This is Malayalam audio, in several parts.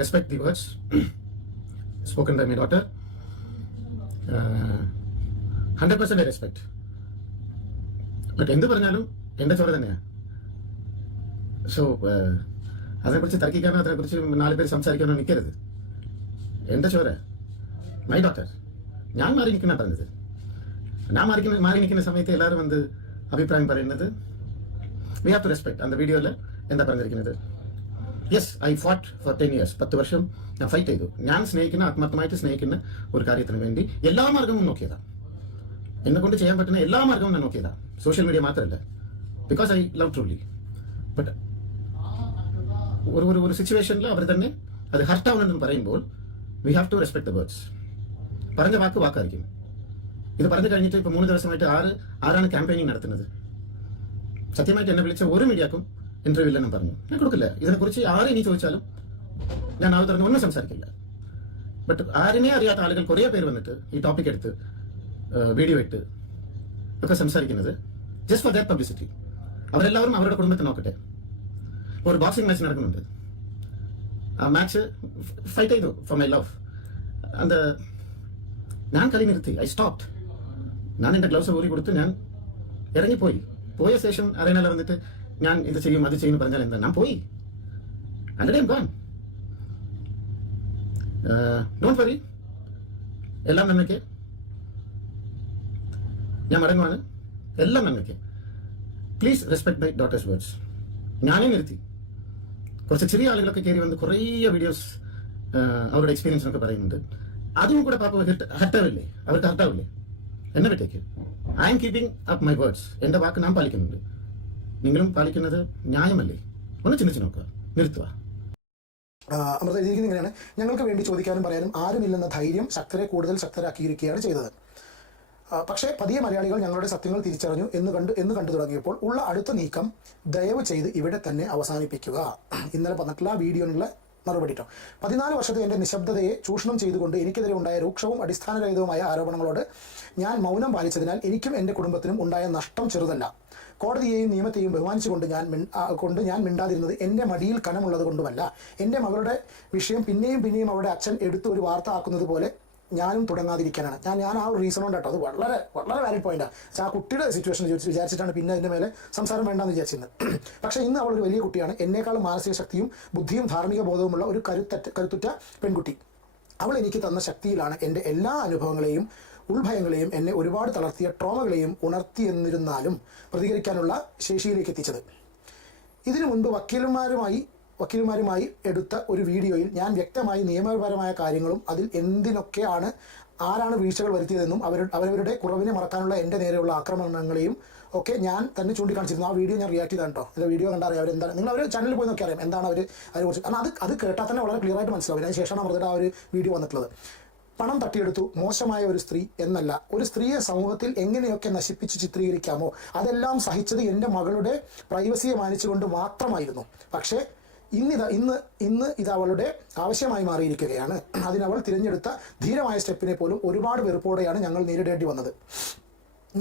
respect the words spoken by my daughter. 100% I respect. But എന്ത് പറഞ്ഞാലും എൻ്റെ ചോര തന്നെയാണ്. സോ അതിനെക്കുറിച്ച് തർക്കിക്കാനോ അതിനെക്കുറിച്ച് 4 പേര് സംസാരിക്കാനോ നിൽക്കരുത്. എൻ്റെ ചോര, മൈ ഡോട്ടർ. ഞാൻ മാറി നിൽക്കുന്ന പറഞ്ഞത്. ഞാൻ മാറി നിൽക്കുന്ന സമയത്ത് എല്ലാവരും വന്ന് അഭിപ്രായം പറയുന്നത് വി ഹാവ് ടു റെസ്പെക്ട്. அந்த വീഡിയോയിൽ എന്താ പറഞ്ഞിരിക്കുന്നത്? Yes, I fought four 10 years. 10 വർഷം ഞാൻ ഫൈറ്റ് ചെയ്തു. ഞാൻ സ്നേഹിക്കുന്ന, ആത്മാർത്ഥമായിട്ട് സ്നേഹിക്കുന്ന ഒരു കാര്യത്തിന് വേണ്ടി എല്ലാ മാർഗവും നോക്കിയതാണ്. എന്നെ കൊണ്ട് ചെയ്യാൻ പറ്റുന്ന എല്ലാ മാർഗവും ഞാൻ നോക്കിയതാണ്. സോഷ്യൽ മീഡിയ മാത്രമല്ല, because I love truly. But ഒരു സിറ്റുവേഷനിൽ അവർ തന്നെ അത് ഹർട്ടാവണമെന്ന് പറയുമ്പോൾ we have to respect the words. പറഞ്ഞ വാക്കായിരിക്കും. ഇത് പറഞ്ഞു കഴിഞ്ഞിട്ട് ഇപ്പോൾ 3 ദിവസമായിട്ട് ആരാണ് ക്യാമ്പയിനിങ് നടത്തുന്നത്? സത്യമായിട്ട് എന്നെ വിളിച്ച ഒരു മീഡിയക്കും ഇന്റർവ്യൂ ഇല്ലെന്നും പറഞ്ഞു. ഞാൻ കൊടുക്കില്ല. ഇതിനെക്കുറിച്ച് ആരെ ഇനി ചോദിച്ചാലും ഞാൻ ആൾ തുറന്ന് ഒന്നും സംസാരിക്കില്ല. ബട്ട് ആരിനെ അറിയാത്ത ആളുകൾ കുറേ പേര് വന്നിട്ട് ഈ ടോപ്പിക് എടുത്ത് വീഡിയോ ഇട്ട് ഒക്കെ സംസാരിക്കുന്നത് ജസ്റ്റ് ഫോർ ദാറ്റ് പബ്ലിസിറ്റി. അവരെല്ലാവരും അവരുടെ കുടുംബത്തെ നോക്കട്ടെ. ഒരു ബോക്സിംഗ് മാച്ച് നടക്കുന്നുണ്ട്. ആ മാച്ച് ഫൈറ്റ് ചെയ്തു ഫോർ മൈ ലവ്. അത് ഞാൻ കളി നിർത്തി. I stopped. ഞാൻ എൻ്റെ ഗ്ലൗസ് ഊരി കൊടുത്ത് ഞാൻ ഇറങ്ങിപ്പോയി. പോയ ശേഷം അറേനയിൽ വന്നിട്ട് ഞാൻ ഇത് ചെയ്യും അത് ചെയ്യും പറഞ്ഞാൽ എന്താ? ഞാൻ പോയി. Already I am gone. Don't worry, എല്ലാം നന്മയ്ക്ക്. ഞാൻ മടങ്ങുവാണ്. എല്ലാം നന്മയ്ക്ക്. Please respect my daughter's words. ഞാനേ നിർത്തി. കുറച്ച് ചെറിയ ആളുകളൊക്കെ കയറി വന്ന് കുറേ വീഡിയോസ് അവരുടെ എക്സ്പീരിയൻസിനൊക്കെ പറയുന്നുണ്ട്. അതും കൂടെ പാപ്പ ഹർട്ടാവില്ലേ? അവർക്ക് ഹർട്ടാവില്ലേ? എന്നെ പറ്റേക്ക്. I'm keeping up my words. എൻ്റെ വാക്ക് ഞാൻ പാലിക്കുന്നുണ്ട്. നിങ്ങളും പാലിക്കുന്നത് ന്യായമല്ലേ? ഒന്ന് ചിന്തിച്ച് നോക്കുക. നിർത്തുക. അമൃത എഴുതിയിരിക്കുന്നത് ഇങ്ങനെയാണ്: ഞങ്ങൾക്ക് വേണ്ടി ചോദിക്കാനും പറയാനും ആരുമില്ലെന്ന ധൈര്യം ശക്തരെ കൂടുതൽ ശക്തരാക്കിയിരിക്കുകയാണ് ചെയ്തത്. പക്ഷേ പതിയെ മലയാളികൾ ഞങ്ങളുടെ സത്യങ്ങൾ തിരിച്ചറിഞ്ഞു എന്ന് കണ്ടു തുടങ്ങിയപ്പോൾ ഉള്ള അടുത്ത നീക്കം ദയവ് ചെയ്ത് ഇവിടെ തന്നെ അവസാനിപ്പിക്കുക. ഇന്നലെ പറഞ്ഞിട്ടുള്ള വീഡിയോനുള്ള മറുപടി കേട്ടോ. 14 വർഷത്തെ എൻ്റെ നിശബ്ദതയെ ചൂഷണം ചെയ്തുകൊണ്ട് എനിക്കെതിരെ ഉണ്ടായ രൂക്ഷവും അടിസ്ഥാനരഹിതവുമായ ആരോപണങ്ങളോട് ഞാൻ മൗനം പാലിച്ചതിനാൽ എനിക്കും എൻ്റെ കുടുംബത്തിനും ഉണ്ടായ നഷ്ടം ചെറുതല്ല. കോടതിയെയും നിയമത്തെയും ബഹുമാനിച്ചുകൊണ്ട് ഞാൻ മിണ്ടാതിരുന്നത് എൻ്റെ മടിയിൽ കനമുള്ളത് കൊണ്ടുമല്ല. എൻ്റെ മകളുടെ വിഷയം പിന്നെയും അവരുടെ അച്ഛൻ എടുത്ത് ഒരു വാർത്ത ആക്കുന്നത് പോലെ ഞാനും തുടങ്ങാതിരിക്കാനാണ്. ഞാൻ ആ ഒരു റീസൺ കൊണ്ട് കേട്ടോ. അത് വളരെ വളരെ വാലിഡ് പോയിന്റാണ്. ആ കുട്ടിയുടെ സിറ്റുവേഷൻ വിചാരിച്ചിട്ടാണ് പിന്നെ അതിൻ്റെ മേലെ സംസാരം വേണ്ടെന്ന് വിചാരിച്ചിരുന്നത്. പക്ഷേ ഇന്ന് അവളൊരു വലിയ കുട്ടിയാണ്. എന്നേക്കാളും മാനസിക ശക്തിയും ബുദ്ധിയും ധാർമ്മിക ബോധവുമുള്ള ഒരു കരുത്തുറ്റ പെൺകുട്ടി. അവൾ എനിക്ക് തന്ന ശക്തിയിലാണ് എൻ്റെ എല്ലാ അനുഭവങ്ങളെയും ഉൾഭയങ്ങളെയും എന്നെ ഒരുപാട് തളർത്തിയ ട്രോമകളെയും ഉണർത്തിയെന്നിരുന്നാലും പ്രതികരിക്കാനുള്ള ശേഷിയിലേക്ക് എത്തിച്ചത്. ഇതിനു മുൻപ് വക്കീലുമാരുമായി എടുത്ത ഒരു വീഡിയോയിൽ ഞാൻ വ്യക്തമായി നിയമപരമായ കാര്യങ്ങളും അതിൽ ആരാണ് വീഴ്ചകൾ വരുത്തിയതെന്നും അവരവരുടെ കുറവിനെ മറക്കാനുള്ള എൻ്റെ നേരെയുള്ള ആക്രമണങ്ങളെയും ഒക്കെ ഞാൻ തന്നെ ചൂണ്ടിക്കാണിച്ചിരുന്നു. ആ വീഡിയോ ഞാൻ റിയാക്ട് ചെയ്താണ് കേട്ടോ. എൻ്റെ വീഡിയോ കണ്ടാൽ അറിയാം അവരെന്താണ്. നിങ്ങൾ അവർ ചാനലിൽ പോയി നോക്കി അറിയാം എന്താണ് അതിനെക്കുറിച്ച്. കാരണം അത് കേട്ടാൽ തന്നെ വളരെ ക്ലിയർ ആയിട്ട് മനസ്സിലാവും. അതിന് ശേഷമാണ് അവരുടെ ആ ഒരു വീഡിയോ വന്നിട്ടുള്ളത്. പണം തട്ടിയെടുത്തു, മോശമായ ഒരു സ്ത്രീ എന്നല്ല, ഒരു സ്ത്രീയെ സമൂഹത്തിൽ എങ്ങനെയൊക്കെ നശിപ്പിച്ച് ചിത്രീകരിക്കാമോ അതെല്ലാം സഹിച്ചത് എൻ്റെ മകളുടെ പ്രൈവസിയെ മാനിച്ചുകൊണ്ട് മാത്രമായിരുന്നു. പക്ഷേ ഇന്ന് ഇത് അവളുടെ ആവശ്യമായി മാറിയിരിക്കുകയാണ്. അതിനവൾ തിരഞ്ഞെടുത്ത ധീരമായ സ്റ്റെപ്പിനെ പോലും ഒരുപാട് വെറുപ്പോടെയാണ് ഞങ്ങൾ നേരിടേണ്ടി വന്നത്.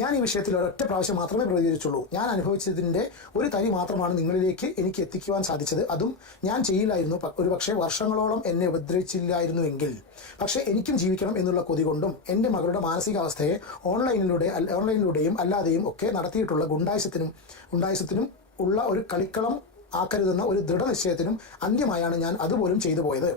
ഞാൻ ഈ വിഷയത്തിൽ ഒരൊറ്റ പ്രാവശ്യം മാത്രമേ പ്രതികരിച്ചുള്ളൂ. ഞാൻ അനുഭവിച്ചതിൻ്റെ ഒരു തരി മാത്രമാണ് നിങ്ങളിലേക്ക് എനിക്ക് എത്തിക്കുവാൻ സാധിച്ചത്. അതും ഞാൻ ചെയ്യില്ലായിരുന്നു. ഒരുപക്ഷെ വർഷങ്ങളോളം എന്നെ ഉപദ്രവിച്ചില്ലായിരുന്നുവെങ്കിൽ. പക്ഷേ എനിക്കും ജീവിക്കണം എന്നുള്ള കൊതി കൊണ്ടും എൻ്റെ മകളുടെ മാനസികാവസ്ഥയെ ഓൺലൈനിലൂടെയും അല്ലാതെയും ഒക്കെ നടത്തിയിട്ടുള്ള ഗുണ്ടായുസത്തിനും ഉള്ള ഒരു കളിക്കളം ആക്കരുതെന്ന ഒരു ദൃഢനിശ്ചയത്തിനും അന്ത്യമായാണ് ഞാൻ അതുപോലും ചെയ്തു പോയത്.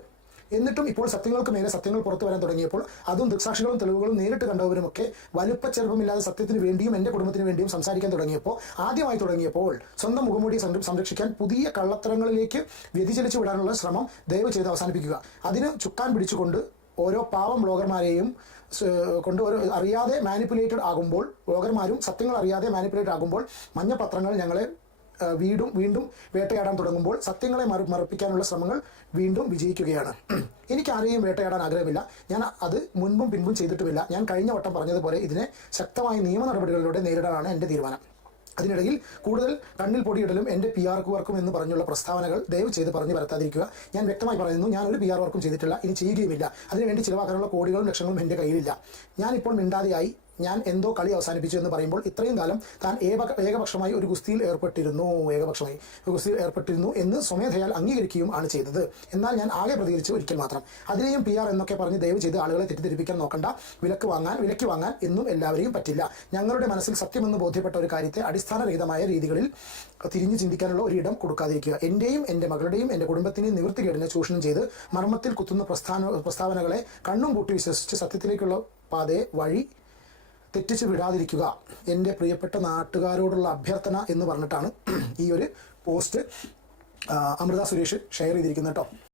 എന്നിട്ടും ഇപ്പോൾ സത്യങ്ങൾക്ക് മേലെ സത്യങ്ങൾ പുറത്തു വരാൻ തുടങ്ങിയപ്പോൾ അതും ദൃക്സാക്ഷികളും തെളിവുകളും നേരിട്ട് കണ്ടവരുമൊക്കെ വലുപ്പച്ചെറുപ്പമില്ലാതെ സത്യത്തിന് വേണ്ടിയും എൻ്റെ കുടുംബത്തിന് വേണ്ടിയും സംസാരിക്കാൻ തുടങ്ങിയപ്പോൾ സ്വന്തം മുഖംമൂടി സംരക്ഷിക്കാൻ പുതിയ കള്ളത്തരങ്ങളിലേക്ക് വ്യതിചലിച്ചു വിടാനുള്ള ശ്രമം ദയവ് ചെയ്ത് അവസാനിപ്പിക്കുക. അതിന് ചുക്കാൻ പിടിച്ചുകൊണ്ട് ഓരോ പാവം ബ്ലോഗർമാരെയും കൊണ്ട് അറിയാതെ മാനിപ്പുലേറ്റഡ് ആകുമ്പോൾ, ബ്ലോഗർമാരും സത്യങ്ങൾ അറിയാതെ മാനിപ്പുലേറ്റഡ് ആകുമ്പോൾ മഞ്ഞപ്പത്രങ്ങൾ ഞങ്ങളെ വീണ്ടും വേട്ടയാടാൻ തുടങ്ങുമ്പോൾ സത്യങ്ങളെ മറപ്പിക്കാനുള്ള ശ്രമങ്ങൾ വീണ്ടും വിജയിക്കുകയാണ്. എനിക്ക് ആരെയും വേട്ടയാടാൻ ആഗ്രഹമില്ല. ഞാൻ അത് മുൻപും പിൻപും ചെയ്തിട്ടുമില്ല. ഞാൻ കഴിഞ്ഞ വട്ടം പറഞ്ഞതുപോലെ ഇതിനെ ശക്തമായ നിയമ നടപടികളിലൂടെ നേരിടാനാണ് എൻ്റെ തീരുമാനം. അതിനിടയിൽ കൂടുതൽ കണ്ണിൽ പൊടിയിടലും എൻ്റെ PR വർക്കും എന്ന് പറഞ്ഞുള്ള പ്രസ്താവനകൾ ദയവ് ചെയ്ത് പറഞ്ഞു വരത്താതിരിക്കുക. ഞാൻ വ്യക്തമായി പറയുന്നു, ഞാൻ ഒരു PR വർക്കും ചെയ്തിട്ടില്ല, ഇനി ചെയ്യുകയുമില്ല. അതിനുവേണ്ടി ചിലവാക്കാനുള്ള കോടികളും ലക്ഷങ്ങളും എൻ്റെ കയ്യിലില്ല. ഞാനിപ്പോൾ മിണ്ടാതെയായി ഞാൻ എന്തോ കളി അവസാനിപ്പിച്ചു എന്ന് പറയുമ്പോൾ ഇത്രയും കാലം താൻ ഏകപക്ഷമായി ഒരു ഗുസ്തിയിൽ ഏർപ്പെട്ടിരുന്നു എന്ന് സ്വമേധയാൽ അംഗീകരിക്കുകയും ആണ് ചെയ്തത്. എന്നാൽ ഞാൻ ആകെ പ്രതികരിച്ച് ഒരിക്കൽ മാത്രം. അതിനെയും PR എന്നൊക്കെ പറഞ്ഞ് ദയവ് ചെയ്ത് ആളുകളെ തെറ്റിദ്ധരിപ്പിക്കാൻ നോക്കണ്ട. വിലക്ക് വാങ്ങാൻ എന്നും എല്ലാവരെയും പറ്റില്ല. ഞങ്ങളുടെ മനസ്സിൽ സത്യമെന്ന് ബോധ്യപ്പെട്ട ഒരു കാര്യത്തെ അടിസ്ഥാനരഹിതമായ രീതികളിൽ തിരിഞ്ഞു ചിന്തിക്കാനുള്ള ഒരു ഇടം കൊടുക്കാതിരിക്കുക. എൻ്റെയും എൻ്റെ മകളുടെയും എൻ്റെ കുടുംബത്തിനെയും നിവൃത്തികേടിനെ ചൂഷണം ചെയ്ത് മർമ്മത്തിൽ കുത്തുന്ന പ്രസ്താവനകളെ കണ്ണും പൂട്ടി വിശ്വസിച്ച് സത്യത്തിലേക്കുള്ള പാതയെ വഴി തെറ്റിച്ച് വിടാതിരിക്കുക. എൻ്റെ പ്രിയപ്പെട്ട നാട്ടുകാരോടുള്ള അഭ്യർത്ഥന എന്ന് പറഞ്ഞിട്ടാണ് ഈ ഒരു പോസ്റ്റ് അമൃത സുരേഷ് ഷെയർ ചെയ്തിരിക്കുന്നത് കേട്ടോ.